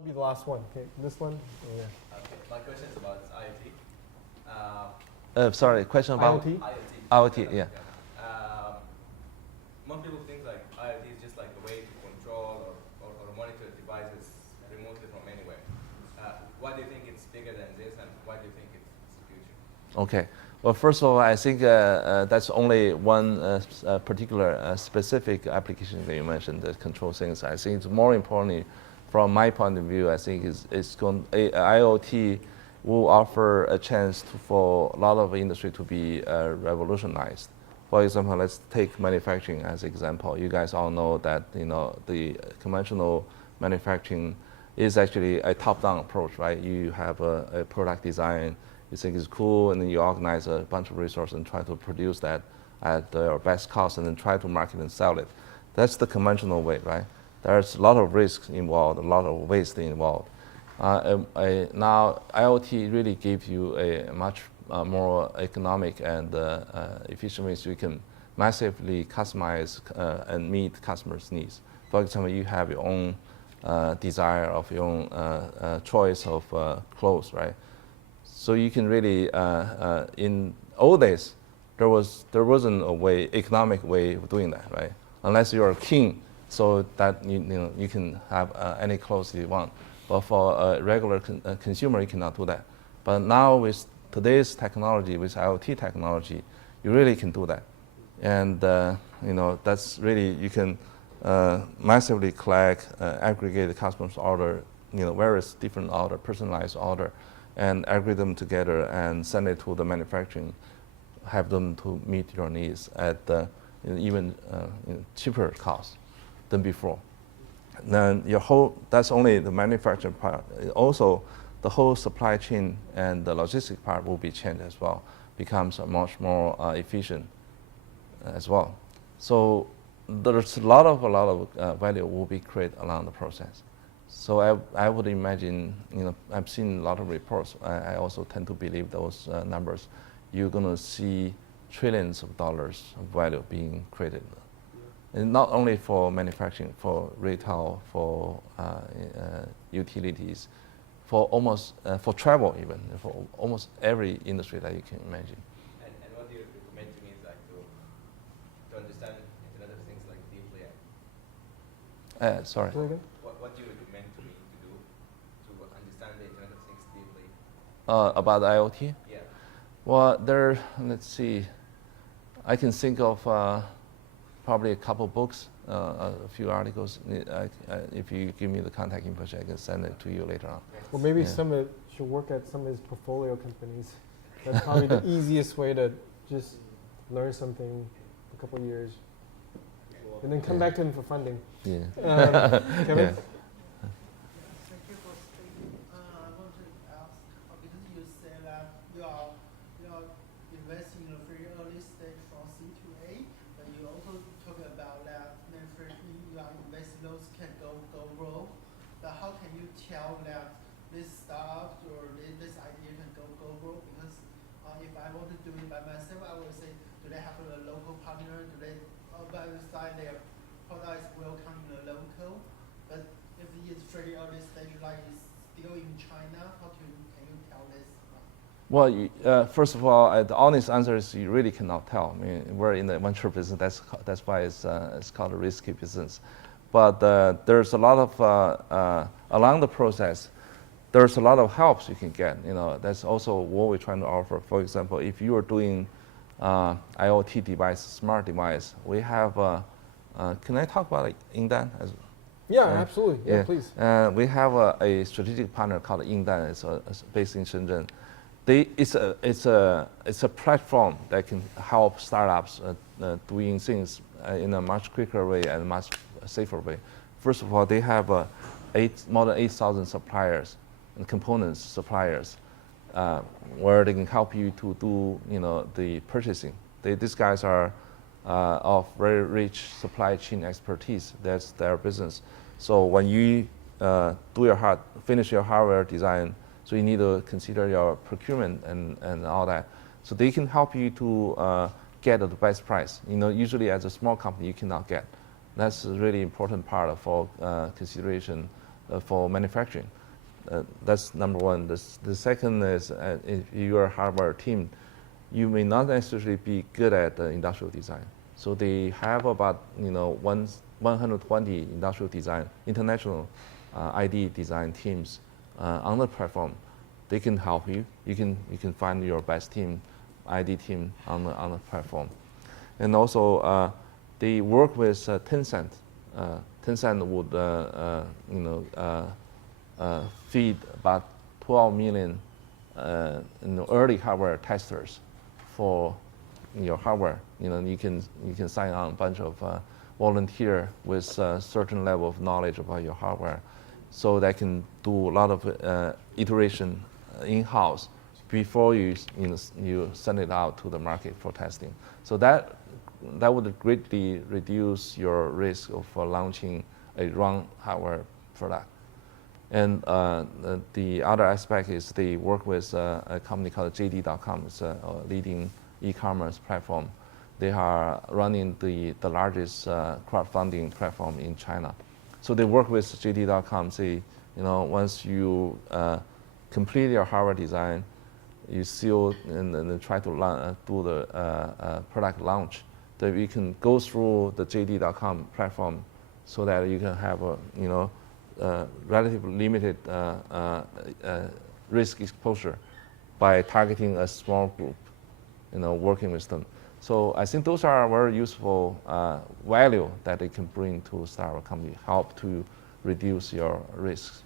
That'll be the last one. Okay, this one. Yeah. Okay, my question is about IoT. Sorry, question about IoT? IoT, yeah. Most people think like IoT is just like a way to control or monitor devices remotely from anywhere. Why do you think it's bigger than this, and why do you think it's the future? Okay. Well, first of all, I think that's only one particular specific application that you mentioned, that control things. I think it's more importantly, from my point of view, I think IoT will offer a chance for a lot of industry to be revolutionized. For example, let's take manufacturing as an example. You guys all know that the conventional manufacturing is actually a top-down approach, right? You have a product design, you think it's cool, and then you organize a bunch of resources and try to produce that at your best cost, and then try to market and sell it. That's the conventional way, right? There's a lot of risks involved, a lot of waste involved. Now, IoT really gives you a much more economic and efficient way, so you can massively customize and meet customers' needs. For example, you have your own desire of your own choice of clothes, right? So you can really, in old days, there wasn't a economic way of doing that, right? Unless you're a king, so that you can have any clothes you want. But for a regular consumer, you cannot do that. But now with today's technology, with IoT technology, you really can do that. And that's really, you can massively collect, aggregate the customer's order, various different order, personalized order, and aggregate them together and send it to the manufacturing, have them to meet your needs at even cheaper cost than before. Then that's only the manufacturing part. Also, the whole supply chain and the logistic part will be changed as well, becomes much more efficient as well. So there's a lot of value will be created along the process. So I would imagine, I've seen a lot of reports. I also tend to believe those numbers. You're going to see trillions of dollars of value being created. And not only for manufacturing, for retail, for utilities, for travel even, for almost every industry that you can imagine. And what do you recommend to me is like to understand Internet of Things like deeply? Sorry. What do you recommend to me to do to understand the Internet of Things deeply? About IoT? Yeah. Well, let's see. I can think of probably a couple books, a few articles. If you give me the contact information, I can send it to you later on. Well, maybe Summit should work at some of his portfolio companies. That's probably the easiest way to just learn something for a couple of years. And then come back to him for funding. Yeah. Kevin? Yeah. Thank you for speaking. I want to ask, because you say that you are investing in a very early stage from C to A, but you also talk about that manufacturing, you are investing those can go wrong. But how can you tell that this startup or this idea can go wrong? Because if I want to do it by myself, I would say, do they have a local partner? Do they by the side their products will come in a local? But if it's very early stage, like it's still in China, can you tell this? Well, first of all, the honest answer is you really cannot tell. I mean, we're in the venture business. That's why it's called a risky business. But there's a lot of along the process. There's a lot of helps you can get. That's also what we're trying to offer. For example, if you are doing IoT device, smart device, we have. Can I talk about Yingdan? Yeah, absolutely. Yeah, please. We have a strategic partner called Yingdan. It's based in Shenzhen. It's a platform that can help startups doing things in a much quicker way and much safer way. First of all, they have more than 8,000 suppliers and components suppliers where they can help you to do the purchasing. These guys are of very rich supply chain expertise. That's their business. So when you finish your hardware design, so you need to consider your procurement and all that. So they can help you to get the best price. Usually as a small company you cannot get. That's a really important part for consideration for manufacturing. That's number one. The second is if you're a hardware team, you may not necessarily be good at industrial design. So they have about 120 industrial design, international ID design teams on the platform. They can help you. You can find your best team, ID team on the platform. And also they work with Tencent. Tencent would feed about 12 million early hardware testers for your hardware. You can sign on a bunch of volunteer with a certain level of knowledge about your hardware, so they can do a lot of iteration in-house before you send it out to the market for testing. So that would greatly reduce your risk of launching a wrong hardware product. And the other aspect is they work with a company called JD.com. It's a leading e-commerce platform. They are running the largest crowdfunding platform in China. So they work with JD.com. Say, once you complete your hardware design, you seal and try to do the product launch, that we can go through the JD.com platform, so that you can have a relatively limited risk exposure by targeting a small group, working with them. So I think those are very useful value that they can bring to startup company, help to reduce your risks.